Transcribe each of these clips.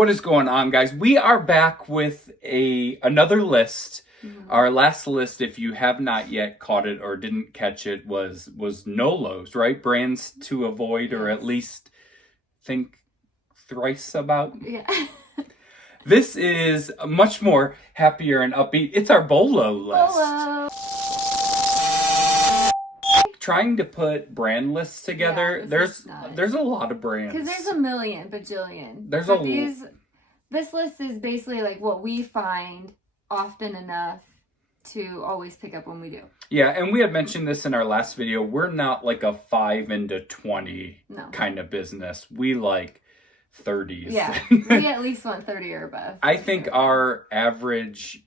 What is going on, guys? We are back with another list. Our last list, if you have not yet caught it or didn't catch it, was NOLOs, right? Brands to avoid or at least think thrice about. Yeah. This is much more happier and upbeat. It's our BOLO list. BOLO. Trying to put brand lists together, there's a lot of brands. Because there's a million bajillion. This list is basically like what we find often enough to always pick up when we do. Yeah, and we had mentioned this in our last video. We're not like a 5 into 20 kind of business. We like 30s. Yeah, we at least want 30 or above. I think our average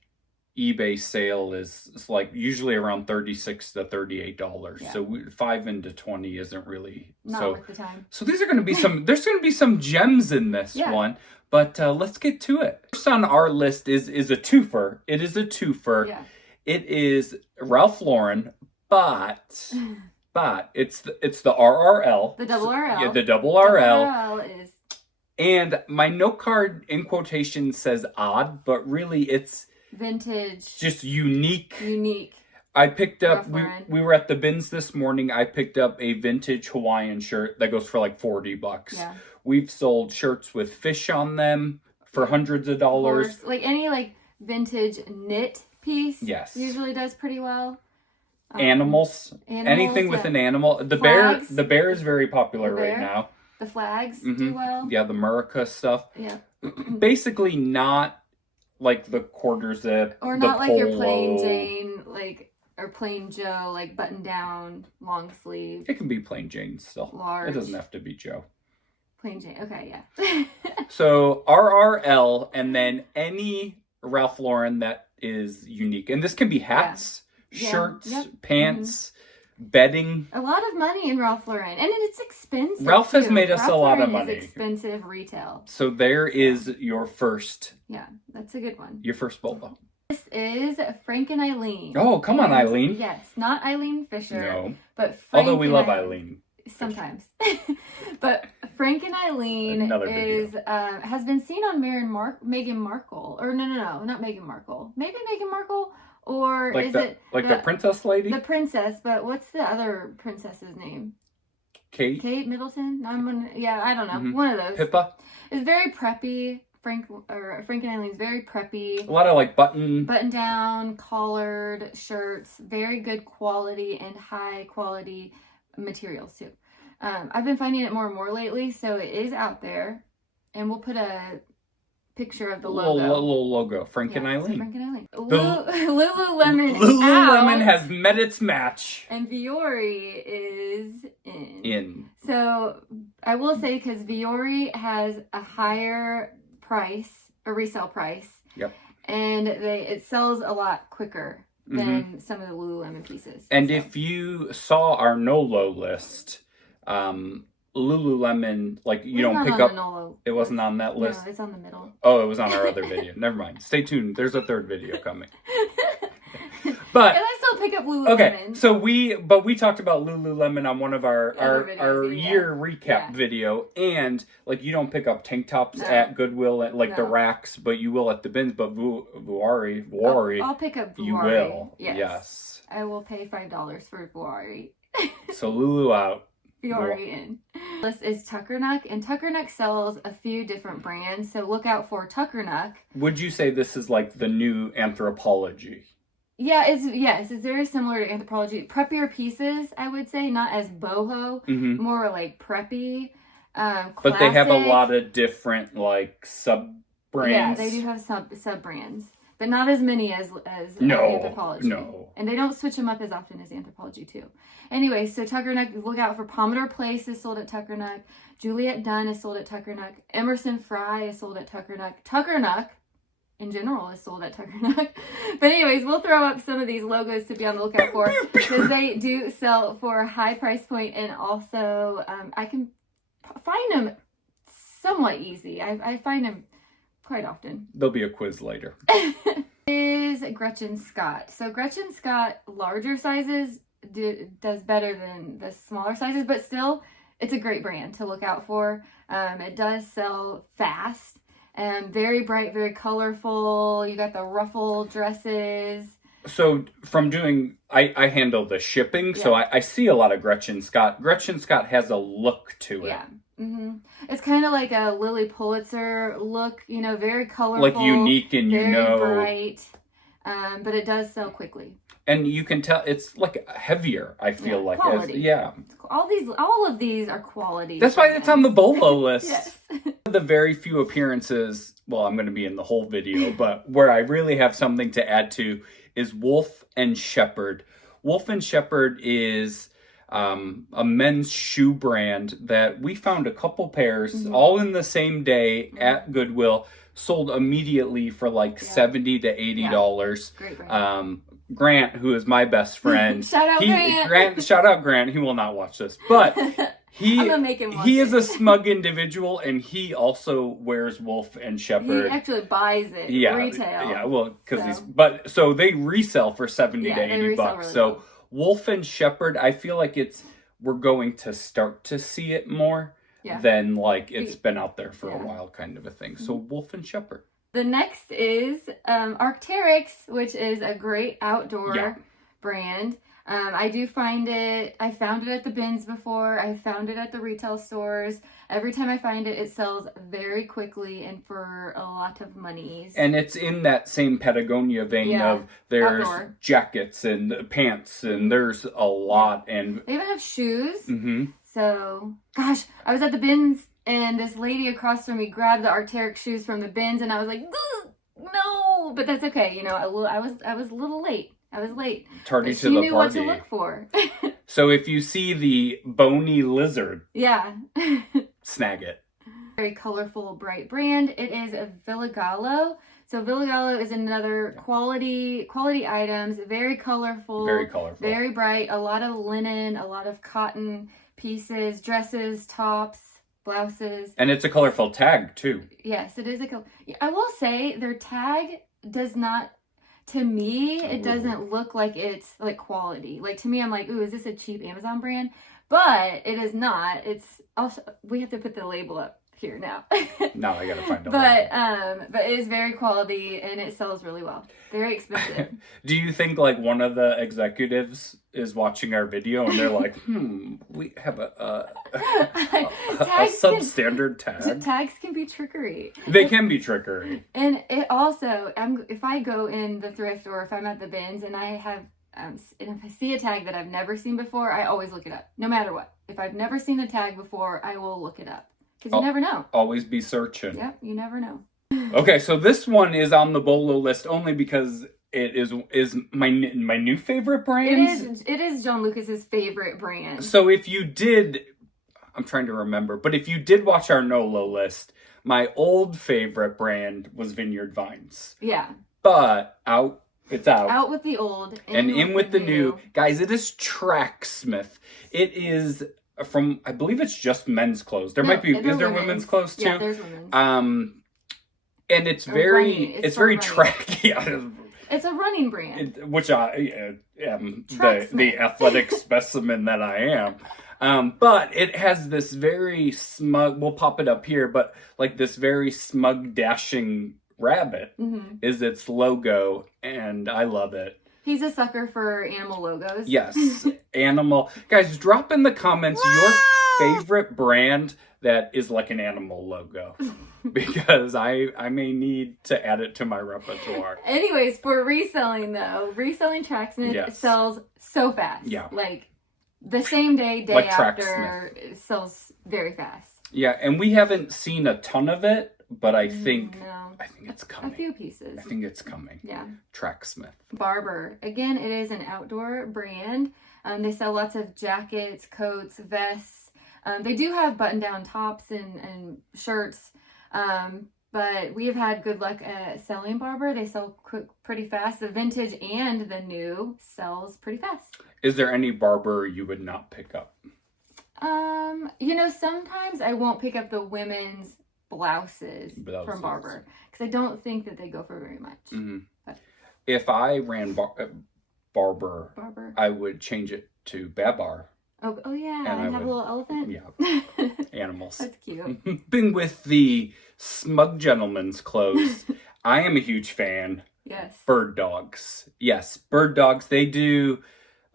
eBay sale is like usually around $36 to $38. Yeah. So 5 into 20 isn't really not worth the time. So these are going to be there's going to be some gems in this one, but let's get to it. First on our list is a twofer. It is a twofer. Yeah. It is Ralph Lauren, but it's the RRL. The double RL. Yeah, the double RL. Double RL is. And my note card in quotation says odd, but really it's vintage, just unique. I picked up, we were at the bins this morning. I picked up a vintage Hawaiian shirt that goes for like $40. Yeah. We've sold shirts with fish on them for hundreds of dollars. Like any vintage knit piece. Yes. Usually does pretty well. Animals. Anything with an animal. The bear is very popular right now. The flags do well. Yeah, the Murica stuff. Yeah. Basically not like the quarter zip. Or not like your plain Jane, or plain Joe, button down, long sleeve. It can be plain Jane still. Large. It doesn't have to be Joe. Plain Jane, okay, yeah. So RRL and then any Ralph Lauren that is unique. And this can be hats, shirts, pants, bedding. A lot of money in Ralph Lauren. And it's expensive. Ralph has made us a lot of money. Is expensive retail. So there is your first. Yeah, that's a good one. Your first BOLO. This is Frank and Eileen. Oh, come on, Eileen. Yes, not Eileen Fisher. No. But Frank. Although we love Eileen. Sometimes. But Frank and Eileen has been seen on Meghan Markle. Or no, not Meghan Markle. Maybe Meghan Markle. Or the princess lady? The princess, but what's the other princess's name? Kate Middleton? I don't know. One of those. Pippa? It's very preppy. Frank and Eileen's very preppy. A lot of button down, collared shirts. Very good quality and high quality materials too. I've been finding it more and more lately, so it is out there. And we'll put a picture of the logo. Little logo. Frank and Eileen. So Frank and Eileen. Lululemon Lululemon has met its match. And Vuori is in. So I will say, because Vuori has a higher price, a resale price. Yep. And it sells a lot quicker than some of the Lululemon pieces. And if you saw our NOLO list, Lululemon, you don't pick up. It wasn't on that list. No, it's on the middle. Oh, it was on our other video. Never mind. Stay tuned. There's a third video coming. But and I still pick up Lululemon. Okay, so we talked about Lululemon on one of our year recap video, and you don't pick up tank tops at Goodwill at the racks, but you will at the bins. But Vuori, I'll pick up Vuori. You will, yes. I will pay $5 for Vuori. So Lulu out. Vuori in. This is Tuckernuck, and Tuckernuck sells a few different brands, so look out for Tuckernuck. Would you say this is the new Anthropologie? Yeah, it's very similar to Anthropologie. Preppier pieces, I would say, not as boho, more preppy, classic. But they have a lot of different sub brands. Yeah, they do have sub brands, but not as many as Anthropologie. No. And they don't switch them up as often as Anthropologie too. Anyway, so Tuckernuck, look out for Pomodoro Place is sold at Tuckernuck. Juliet Dunn is sold at Tuckernuck. Emerson Fry is sold at Tuckernuck. Tuckernuck in general is sold at Tuckernuck. But anyways, we'll throw up some of these logos to be on the lookout for, because they do sell for a high price point, and also I can find them somewhat easy. I find them quite often. There'll be a quiz later. Is Gretchen Scott. So Gretchen Scott, larger sizes does better than the smaller sizes, but still it's a great brand to look out for. It does sell fast. and very bright, very colorful. You got the ruffle dresses. So from doing, I handle the shipping, so I see a lot of Gretchen Scott. Gretchen Scott has a look to it. Yeah. It's kind of like a Lily Pulitzer look, you know, very colorful. Like unique and very bright, but it does sell quickly. And you can tell it's like heavier, I feel like. Quality. All of these are quality. That's why it's on the BOLO list. Yes. The very few appearances, well, I'm going to be in the whole video, but where I really have something to add to is Wolf and Shepherd. Wolf and Shepherd is a men's shoe brand that we found a couple pairs all in the same day at Goodwill, sold immediately for like $70 to $80. Great brand. Grant, who is my best friend. Shout out Grant. Shout out Grant. He will not watch this, but he is a smug individual, and he also wears Wolf and Shepherd. He actually buys it retail. Yeah, well, because so they resell for $70 to $80. Really so Wolf and Shepherd, I feel like we're going to start to see it more than like it's been out there for a while, kind of a thing. So Wolf and Shepherd. The next is Arc'teryx, which is a great outdoor brand. I found it at the bins before. I found it at the retail stores. Every time I find it, it sells very quickly and for a lot of money. And it's in that same Patagonia vein of there's outdoor jackets and pants, and there's a lot. And they even have shoes. So, gosh, I was at the bins, and this lady across from me grabbed the Arc'teryx shoes from the bins, and I was like, no, but that's okay. You know, I was a little late. I was late. Tardy but to the party. She knew what to look for. So if you see the bony lizard, snag it. Very colorful, bright brand. It is a Villagallo. So Villagallo is another quality items. Very colorful. Very bright. A lot of linen, a lot of cotton pieces, dresses, tops, blouses. And it's a colorful tag too. Yes, it is I will say their tag does not, to me, it doesn't look like it's like quality. Like to me, I'm like, ooh, is this a cheap Amazon brand? But it is not. It's also, we have to put the label up here now. Now I gotta find a label. But it is very quality and it sells really well. Very expensive. Do you think like one of the executives is watching our video and they're like, we have a substandard tag? Tags can be trickery. They can be trickery. And it also, if I go in the thrift or if I'm at the bins and I have, and if I see a tag that I've never seen before, I always look it up, no matter what. If I've never seen the tag before, I will look it up. Because you never know. Always be searching. Yep, you never know. Okay, so this one is on the BOLO list only because it is my new favorite brand. It is John Lucas's favorite brand. So if you did, I'm trying to remember, but if you did watch our NOLO list, my old favorite brand was Vineyard Vines. Yeah. But it's out. Out with the old. And in with the new. Guys, it is Tracksmith. It is from, I believe it's just men's clothes. There might be, is there women's clothes too? Yeah, there's women's. And it's very tracky. It's a running brand. Which I am the athletic specimen that I am. But it has this very smug, we'll pop it up here, but like this very smug, dashing rabbit is its logo, and I love it. He's a sucker for animal logos. Yes, animal. Guys, drop in the comments your favorite brand that is like an animal logo. Because I may need to add it to my repertoire. Anyways, for reselling though, reselling Tracksmith sells so fast. Yeah. Like the same day like after, it sells very fast. Yeah, and we haven't seen a ton of it, but I think it's coming. A few pieces. I think it's coming. Yeah. Tracksmith. Barber. Again, it is an outdoor brand. They sell lots of jackets, coats, vests. They do have button-down tops and shirts. But we have had good luck at selling Barber. They sell pretty fast. The vintage and the new sells pretty fast. Is there any Barber you would not pick up? Sometimes I won't pick up the women's blouses from Barber because I don't think that they go for very much. Mm-hmm. If I ran Barber, I would change it to Babar. Oh yeah, and have a little elephant. Yeah, animals. That's cute. Been with the smug gentlemen's clothes. I am a huge fan. Yes. Bird dogs. Yes, bird dogs. They do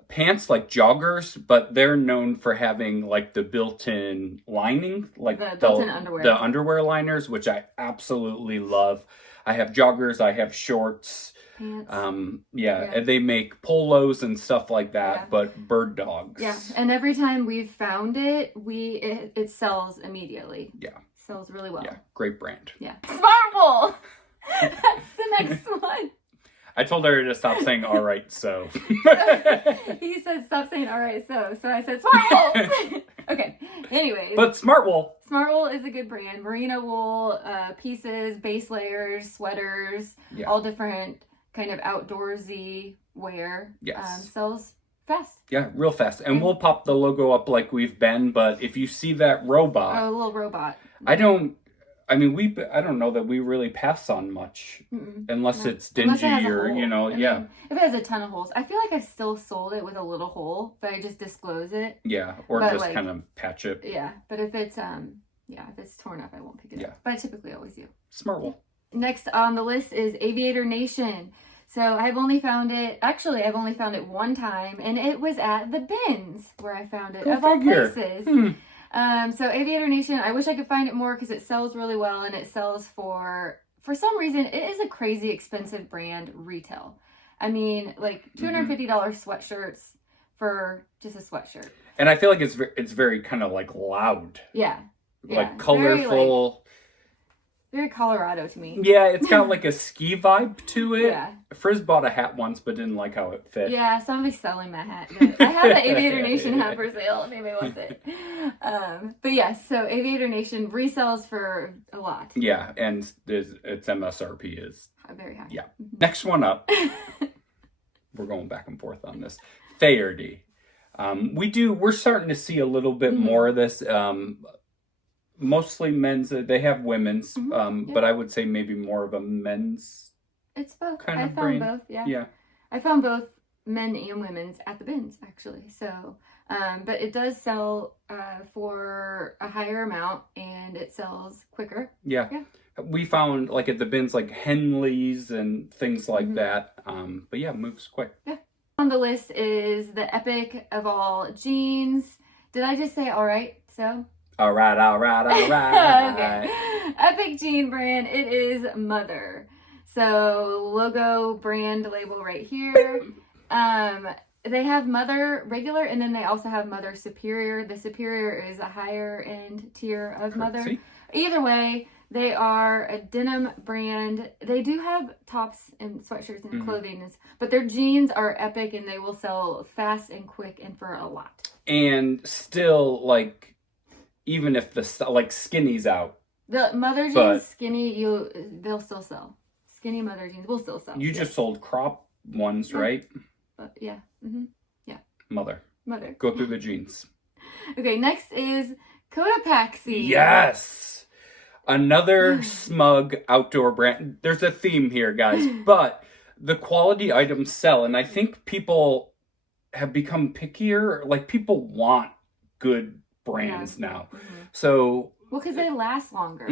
pants like joggers, but they're known for having like the built-in lining, like the built-in underwear. The underwear liners, which I absolutely love. I have joggers, I have shorts. Pants. And they make polos and stuff like that, but bird dogs. Yeah, and every time we've found it, it sells immediately. Yeah. Sells really well. Yeah, great brand. Yeah. Smart Wool! That's the next one. I told her to stop saying all right, so. He said stop saying all right, so. So I said Smart Wool! Okay, anyways. But Smart Wool. Smart Wool is a good brand. Merino wool, pieces, base layers, sweaters, all different kind of outdoorsy wear. Yes. Sells fast. Yeah, real fast. And we'll pop the logo up like we've been, but if you see that robot. Oh, a little robot. I don't know that we really pass on much. Unless it's dingy or, you know, if it has a ton of holes. I feel like I've still sold it with a little hole, but I just disclose it. Yeah, or but just like, kind of patch it. Yeah, but if it's if it's torn up, I won't pick it up. But I typically always do. Smart Wool. Next on the list is Aviator Nation. So I've only found it one time, and it was at the bins where I found it, of all places. So Aviator Nation, I wish I could find it more because it sells really well, and it sells for some reason, it is a crazy expensive brand retail. I mean, like $250 sweatshirts for just a sweatshirt. And I feel like it's very kind of like loud. Yeah. Like colorful. Very Colorado to me. Yeah, it's got like a ski vibe to it. Yeah. Frizz bought a hat once, but didn't like how it fit. Yeah, somebody's selling my hat. I have the Aviator Nation hat for sale if anybody wants it. But yes, so Aviator Nation resells for a lot. Yeah, and its MSRP is very high. Yeah. Next one up. We're going back and forth on this. Faherty. We're starting to see a little bit more of this. Mostly men's. They have women's, but I would say maybe more of a men's. It's both. Kind I of found brand. both. Yeah. Yeah. I found both men and women's at the bins actually. So, but it does sell for a higher amount, and it sells quicker. Yeah. We found like at the bins like Henleys and things like that. But yeah, it moves quick. Yeah. On the list is the epic of all jeans. Did I just say all right? So. All right. Okay. Epic jean brand. It is Mother. So logo, brand, label right here. They have Mother regular, and then they also have Mother Superior. The Superior is a higher end tier of Mother. Either way, they are a denim brand. They do have tops and sweatshirts and clothing, but their jeans are epic, and they will sell fast and quick and for a lot. And still, like, even if the like skinny's out, the Mother jeans skinny, they'll still sell. Skinny Mother jeans will still sell. You just sold crop ones, right? Yeah. Yeah. Mother. Go through the jeans. Okay, next is Cotopaxi. Yes! Another smug outdoor brand. There's a theme here, guys, but the quality items sell, and I think people have become pickier. Like, people want good brands now. So... Well, because they last longer.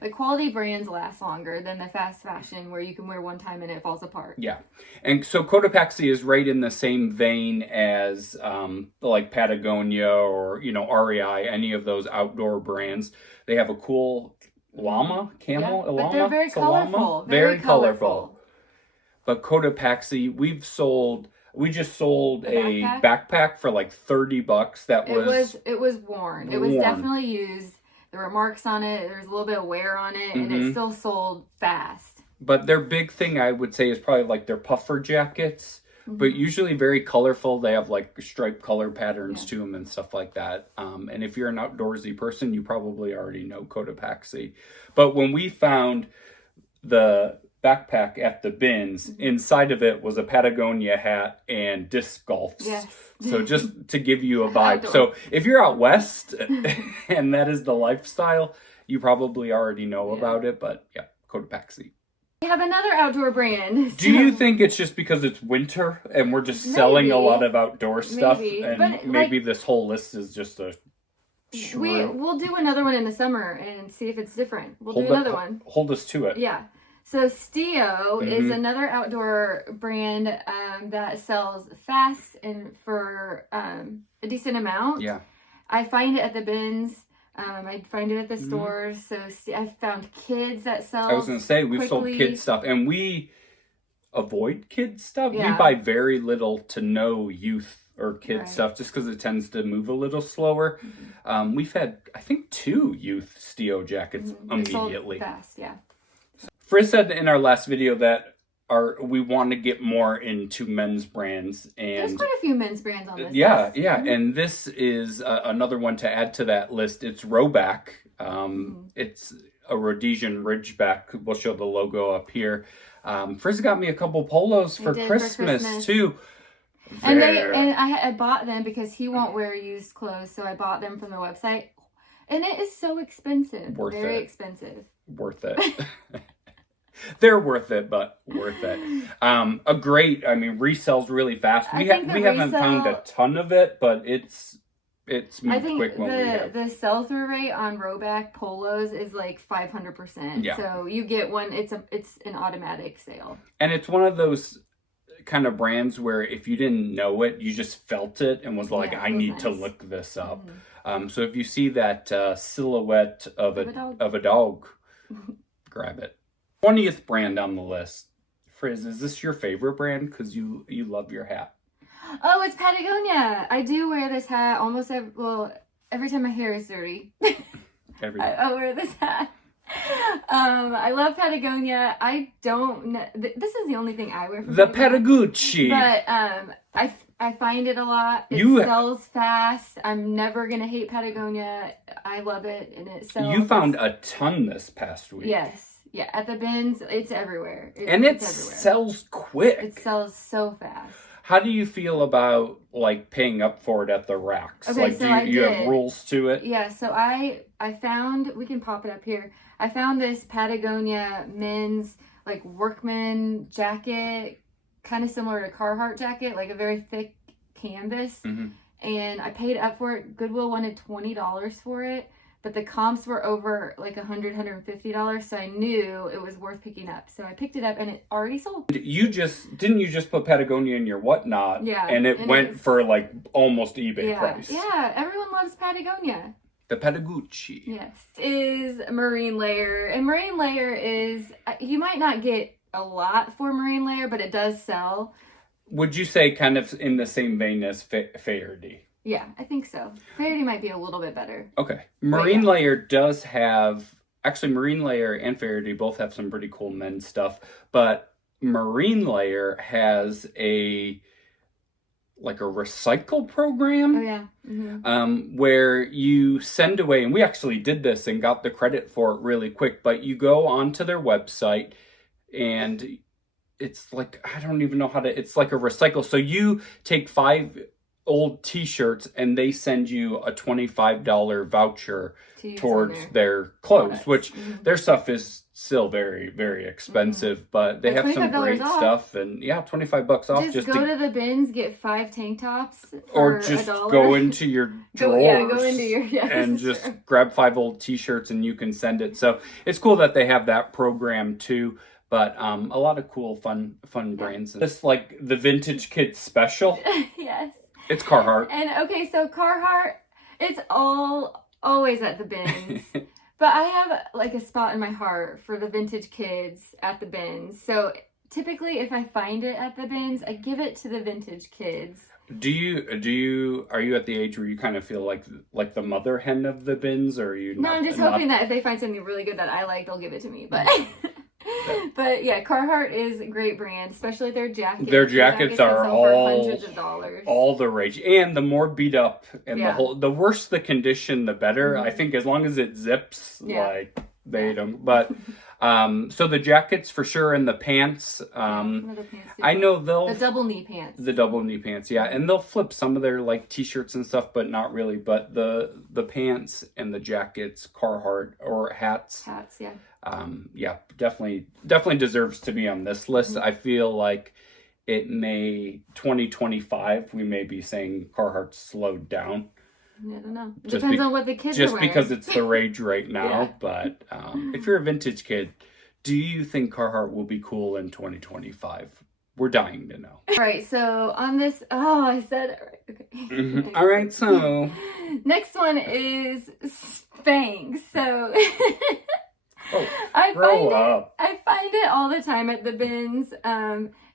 The quality brands last longer than the fast fashion where you can wear one time and it falls apart. Yeah. And so Cotopaxi is right in the same vein as like Patagonia or, REI, any of those outdoor brands. They have a cool llama, camel, llama. But they're very colorful. Very colorful. But Cotopaxi, we just sold a backpack for like $30. It was worn. It was definitely used. There were marks on it. There was a little bit of wear on it, and it still sold fast. But their big thing, I would say, is probably like their puffer jackets, but usually very colorful. They have like striped color patterns to them and stuff like that. And if you're an outdoorsy person, you probably already know Cotopaxi. But when we found the backpack at the bins, inside of it was a Patagonia hat and disc golfs. Yes. So just to give you a vibe. So if you're out west and that is the lifestyle, you probably already know about it. But yeah, Cotopaxi. We have another outdoor brand. Do you think it's just because it's winter and we're just selling a lot of outdoor stuff? And maybe this whole list is just a Sure. We'll do another one in the summer and see if it's different. We'll do another one. Hold us to it. Yeah. So Stio is another outdoor brand that sells fast and for a decent amount. Yeah. I find it at the bins. I find it at the stores. So I found kids that sell. I was going to say, we've sold kids stuff, and we avoid kids stuff. Yeah. We buy very little to no youth or kid stuff just because it tends to move a little slower. We've had, I think, 2 youth Stio jackets immediately. Sold fast, yeah. Frizz said in our last video that we want to get more into men's brands, and there's quite a few men's brands on this list. Yeah, and this is another one to add to that list. It's Rowback. It's a Rhodesian Ridgeback. We'll show the logo up here. Frizz got me a couple polos for Christmas too. And I bought them because he won't wear used clothes, so I bought them from the website. And it is so expensive. Very expensive. Worth it. They're worth it, but worth it. Resells really fast. We haven't found a ton of it, but it's moved quick when we have. The sell-through rate on Rowback polos is like 500%. Yeah. So you get one, it's an automatic sale. And it's one of those kind of brands where if you didn't know it, you just felt it and was like, I need to look this up. So if you see that silhouette of a dog, grab it. 20th brand on the list. Frizz, is this your favorite brand? Because you love your hat. Oh, it's Patagonia. I do wear this hat almost every time my hair is dirty. I wear this hat. I love Patagonia. I don't know. This is the only thing I wear from Patagucci. But I find it a lot. It sells fast. I'm never going to hate Patagonia. I love it, and it sells. You found a ton this past week. Yes. Yeah, at the bins, it's everywhere. It's everywhere. Sells quick. It sells so fast. How do you feel about paying up for it at the racks? Okay, so do you have rules to it? Yeah, so I found, we can pop it up here. I found this Patagonia men's workman jacket, kind of similar to Carhartt jacket, like a very thick canvas. And I paid up for it. Goodwill wanted $20 for it. But the comps were over $100, $150, so I knew it was worth picking up. So I picked it up, and it already sold. Didn't you just put Patagonia in your whatnot? Yeah, and it went for almost eBay price. Yeah, everyone loves Patagonia. The Patagucci. Yes, is Marine Layer, and Marine Layer is you might not get a lot for Marine Layer, but it does sell. Would you say kind of in the same vein as Faherty? Yeah, I think so. Faherty might be a little bit better. Okay. Marine Layer does have... Actually, Marine Layer and Faherty both have some pretty cool men's stuff. But Marine Layer has a recycle program. Oh, yeah. Where you send away... And we actually did this and got the credit for it really quick. But you go onto their website and it's I don't even know how to... It's like a recycle. So you take 5... old t-shirts and they send you a $25 voucher towards their clothes, which their stuff is still very, very expensive, but they have some great stuff. And $25 off. Just go to the bins, get 5 tank tops or just go into your drawers go into your and just grab 5 old t-shirts and you can send it. So it's cool that they have that program too. But a lot of cool fun brands. Just the Vintage Kids Special. Yes. It's Carhartt. And okay, so Carhartt, it's always at the bins. But I have a spot in my heart for the Vintage Kids at the bins. So typically if I find it at the bins, I give it to the Vintage Kids. Are you at the age where you kind of feel like the mother hen of the bins, or are you No, I'm just hoping that if they find something really good that I like, they'll give it to me. But yeah, Carhartt is a great brand, especially their jackets. Their jackets are all hundreds of dollars. All the rage, and the more beat up and the worse the condition, the better. I think as long as it zips, they don't. But so the jackets for sure, and the pants. I know the double knee pants. The double knee pants, yeah, and they'll flip some of their t-shirts and stuff, but not really. But the pants and the jackets, Carhartt or hats. Hats, yeah. Definitely deserves to be on this list. I feel like 2025, we may be saying Carhartt slowed down. I don't know. It Just depends on what the kids are just wearing. because it's the rage right now. Yeah. But if you're a vintage kid, do you think Carhartt will be cool in 2025? We're dying to know. All right, so on this, I said it right. Okay. Mm-hmm. All right, so next one is Spanx. So oh, I find it all the time at the bins.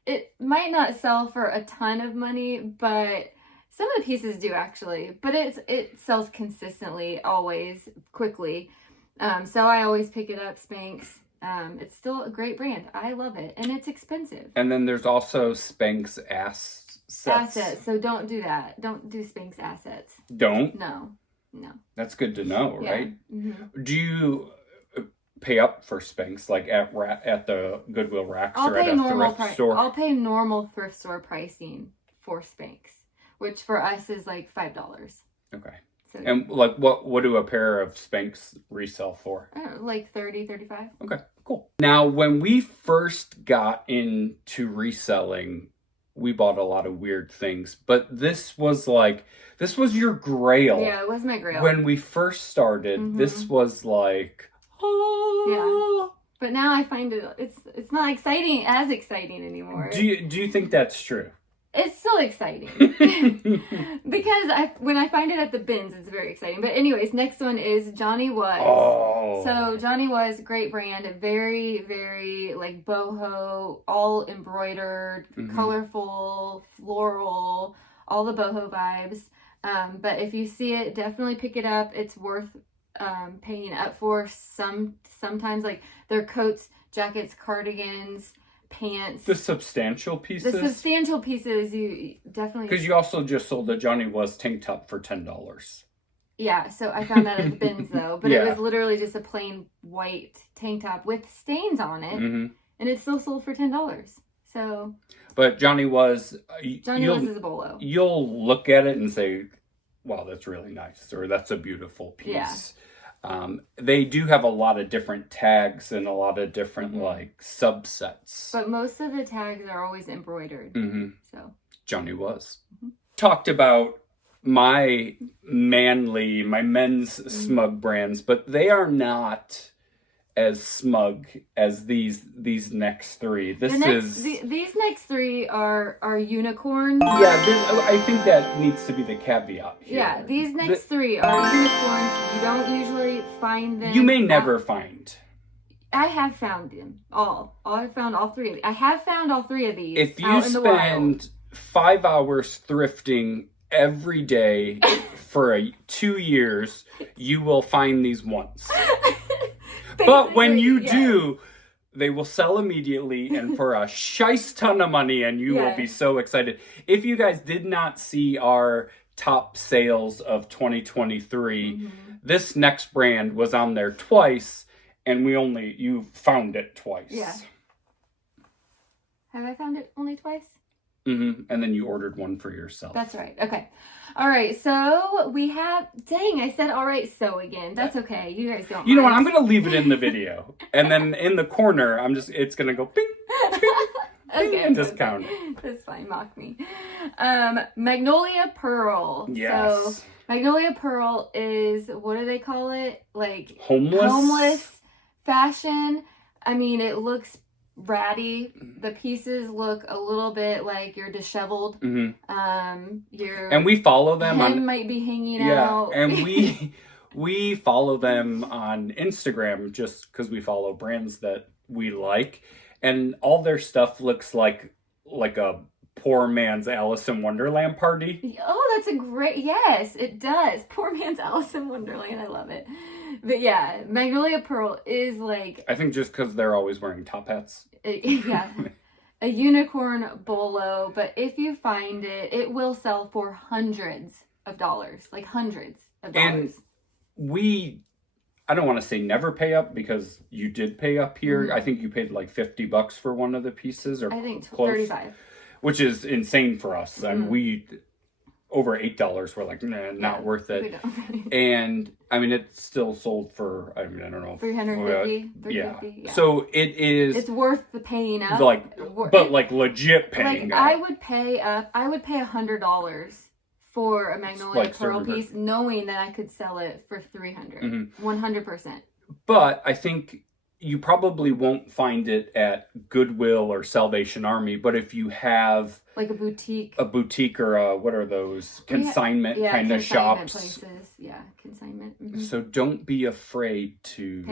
It might not sell for a ton of money, but some of the pieces do actually. But it sells consistently, always, quickly. So I always pick it up, Spanx. It's still a great brand. I love it, and it's expensive. And then there's also Spanx assets. So don't do that. Don't do Spanx assets. Don't? No. That's good to know, Yeah. right? Mm-hmm. Do you pay up for Spanx, like at the Goodwill racks or at a thrift store? I'll pay normal thrift store pricing for Spanx, which for us is like $5. Okay. So, And like what do a pair of Spanx resell for? I don't know, like 30, 35. Okay, cool. Now, when we first got into reselling, we bought a lot of weird things, but this was your grail. Yeah, it was my grail. When we first started, this was like, yeah. But now I find it's not as exciting anymore. Do you think that's true? It's still exciting because when I find it at the bins, it's very exciting. But anyways, next one is Johnny Was. Oh. So Johnny Was, great brand, very, very like boho, all embroidered, colorful, floral, all the boho vibes. But if you see it, definitely pick it up. It's worth paying up for. Sometimes like their coats, jackets, cardigans, pants. The substantial pieces? The substantial pieces, you definitely... Because you also just sold a Johnny Was tank top for $10. Yeah, so I found that at the bins, though. But Yeah. it was literally just a plain white tank top with stains on it. And it still sold for $10. So... But Johnny Was... Johnny Was is a bolo. You'll look at it and say, wow, that's really nice. Or that's a beautiful piece. Yeah. They do have a lot of different tags and a lot of different like subsets. But most of the tags are always embroidered. So Johnny Was. Talked about my men's smug brands, but they are not as smug as these next three. These next three are unicorns. Yeah, I think that needs to be the caveat here. Yeah, these next three are unicorns. You don't usually find them. You may never find. I have found them all. I found all three of these. I have found all three of these. If you spend 5 hours thrifting every day for 2 years, you will find these once. But when you do, they will sell immediately and for a shice ton of money, and you will be so excited. If you guys did not see our top sales of 2023, this next brand was on there twice, and you found it twice. Yeah. Have I found it only twice? And then you ordered one for yourself. That's right. Okay. All right. So we have, dang, I said all right so again. That's okay. You guys don't You know what? mind. I'm going to leave it in the video. And then in the corner, it's going to go bing, bing, okay, and discount. That's fine. Mock me. Magnolia Pearl. Yes. So Magnolia Pearl is, what do they call it? Like Homeless fashion. I mean, it looks ratty. The pieces look a little bit like you're disheveled. And we follow them on might be hanging out. And we follow them on Instagram just because we follow brands that we like, and all their stuff looks like a poor man's Alice in Wonderland party. Oh, that's yes, it does. Poor man's Alice in Wonderland. I love it. But yeah, Magnolia Pearl is like... I think just because they're always wearing top hats. A unicorn bolo. But if you find it, it will sell for hundreds of dollars. Like hundreds of dollars. And I don't want to say never pay up, because you did pay up here. I think you paid like $50 for one of the pieces, or I think close, 35. Which is insane for us. And we... over $8, we're like, nah, not worth it. And I mean, it still sold for, I don't know, $350. Yeah. So it's worth the paying up. Like, but like legit paying up. I would pay $100 for a magnolia Like pearl silver. piece, knowing that I could sell it for $300. 100%. But I think you probably won't find it at Goodwill or Salvation Army. But if you have like a boutique or what are those consignment kind of shops, places, consignment. So don't be afraid to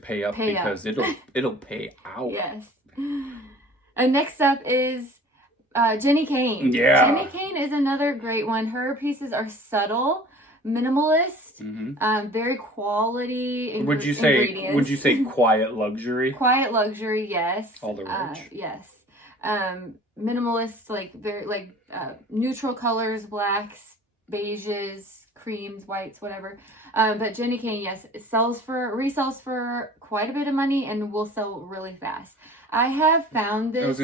pay up because it'll pay out. Yes. And next up is Jenny Kane. Yeah. Jenny Kane is another great one. Her pieces are subtle, minimalist, very quality Would you say quiet luxury? Quiet luxury, yes. All the rage. Yes. Minimalist, like very neutral colors, blacks, beiges, creams, whites, whatever. But Jenny Kane, yes, resells for quite a bit of money and will sell really fast. I have found this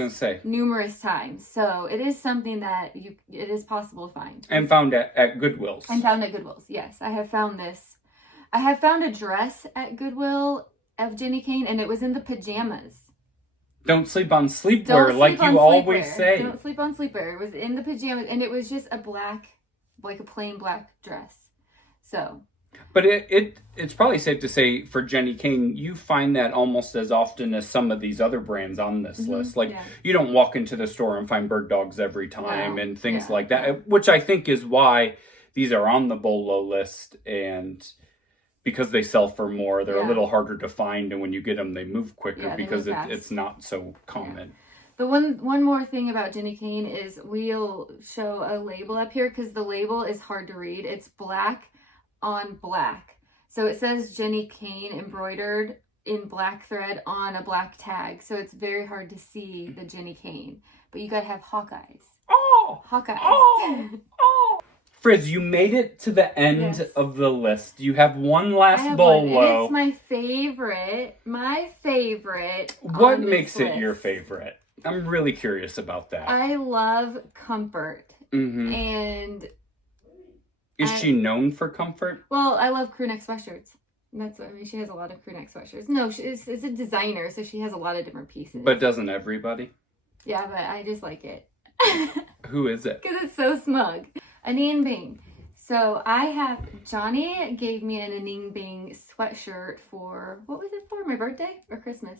numerous times, so it is something that it is possible to find. And found at Goodwills. Yes. I have found this. I have found a dress at Goodwill of Jenny Kane, and it was in the pajamas. Don't sleep on sleepwear, like you always say. Don't sleep on sleepwear. It was in the pajamas, and it was just a plain black dress. So. But it's probably safe to say for Jenny Kane, you find that almost as often as some of these other brands on this list. Like, you don't walk into the store and find bird dogs every time and things like that, which I think is why these are on the BOLO list. And because they sell for more, they're a little harder to find. And when you get them, they move quicker because it's not so common. Yeah. But one more thing about Jenny Kane is we'll show a label up here because the label is hard to read. It's black on black. So it says Jenny Kane embroidered in black thread on a black tag. So it's very hard to see the Jenny Kane. But you gotta have Hawkeyes. Oh! Hawkeyes. Oh! Oh! Frizz, you made it to the end of the list. You have one last BOLO. It's my favorite. What makes it your favorite? I'm really curious about that. I love comfort. And is she known for comfort? Well, I love crew neck sweatshirts. That's what I mean. She has a lot of crew neck sweatshirts. No, she's a designer, so she has a lot of different pieces. But doesn't everybody? Yeah, but I just like it. Who is it? Because it's so smug. Anin Bing. So Johnny gave me an Anin Bing sweatshirt for, what was it for? My birthday or Christmas?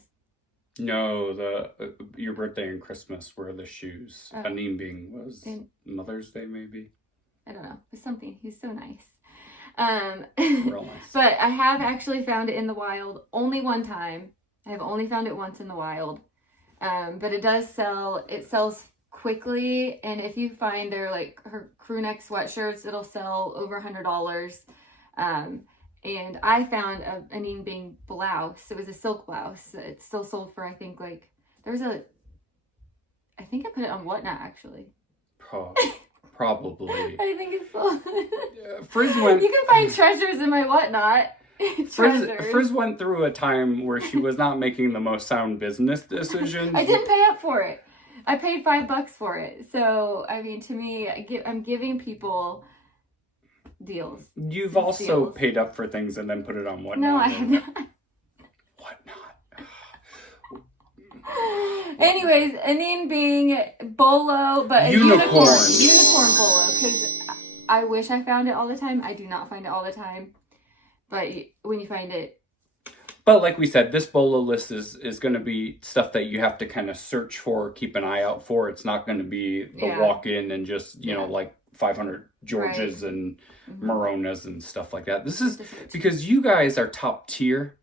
No, your birthday and Christmas were the shoes. Anin Bing was Mother's Day, maybe. I don't know. It was something. He's so nice. Real nice. But I have actually found it in the wild only one time. I have only found it once in the wild. But it does sell. It sells quickly. And if you find her crew neck sweatshirts, it'll sell over $100. And I found an Anin Bing blouse. It was a silk blouse. It's still sold for, I think I put it on Whatnot actually. Probably. I think it's sold. Frizz went. You can find treasures in my Whatnot. Frizz went through a time where she was not making the most sound business decisions. I didn't pay up for it. I paid $5 for it. So, I mean, to me, I'm giving people deals. You've also paid up for things and then put it on Whatnot. No, I have not. Whatnot. Anyways, Anin Bing BOLO, but a unicorn BOLO, because I wish I found it all the time. I do not find it all the time, but when you find it. But like we said, this BOLO list is going to be stuff that you have to kind of search for, keep an eye out for. It's not going to be the walk in and just, like 500 Georges and Moronas and stuff like that. This is because you guys are top tier.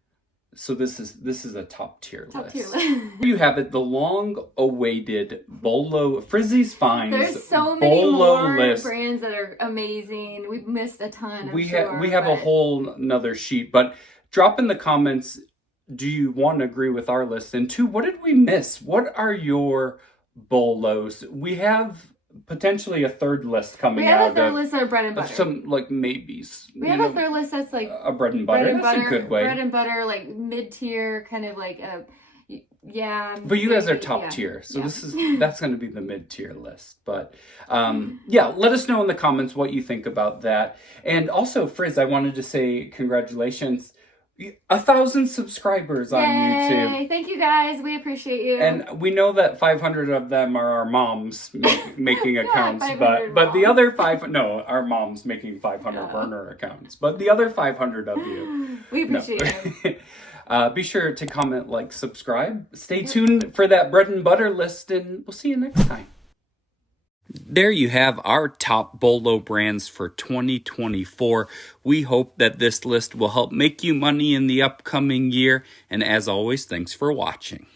So this is a top tier list. You have it, the long-awaited BOLO Frizzy's Finds. There's so many more brands that are amazing. We've missed a ton. We have a whole another sheet, but drop in the comments. Do you one, agree with our list, and two, what did we miss? What are your BOLOs? We have potentially a third list coming out. We have a third list of bread and butter. Some maybes. We have a third list that's like a bread and butter. That's a good way. Bread and butter, like mid-tier, kind of like But you guys are top tier, so that's going to be the mid-tier list. But let us know in the comments what you think about that. And also, Frizz, I wanted to say congratulations. 1,000 subscribers on YouTube. Yay! Thank you guys. We appreciate you. And we know that 500 of them are our moms making accounts, 500 but the moms. other our moms making 500 burner accounts. But the other 500 of you, we appreciate it. Be sure to comment, like, subscribe. Stay tuned for that bread and butter list, and we'll see you next time. There you have our top BOLO brands for 2024. We hope that this list will help make you money in the upcoming year. And as always, thanks for watching.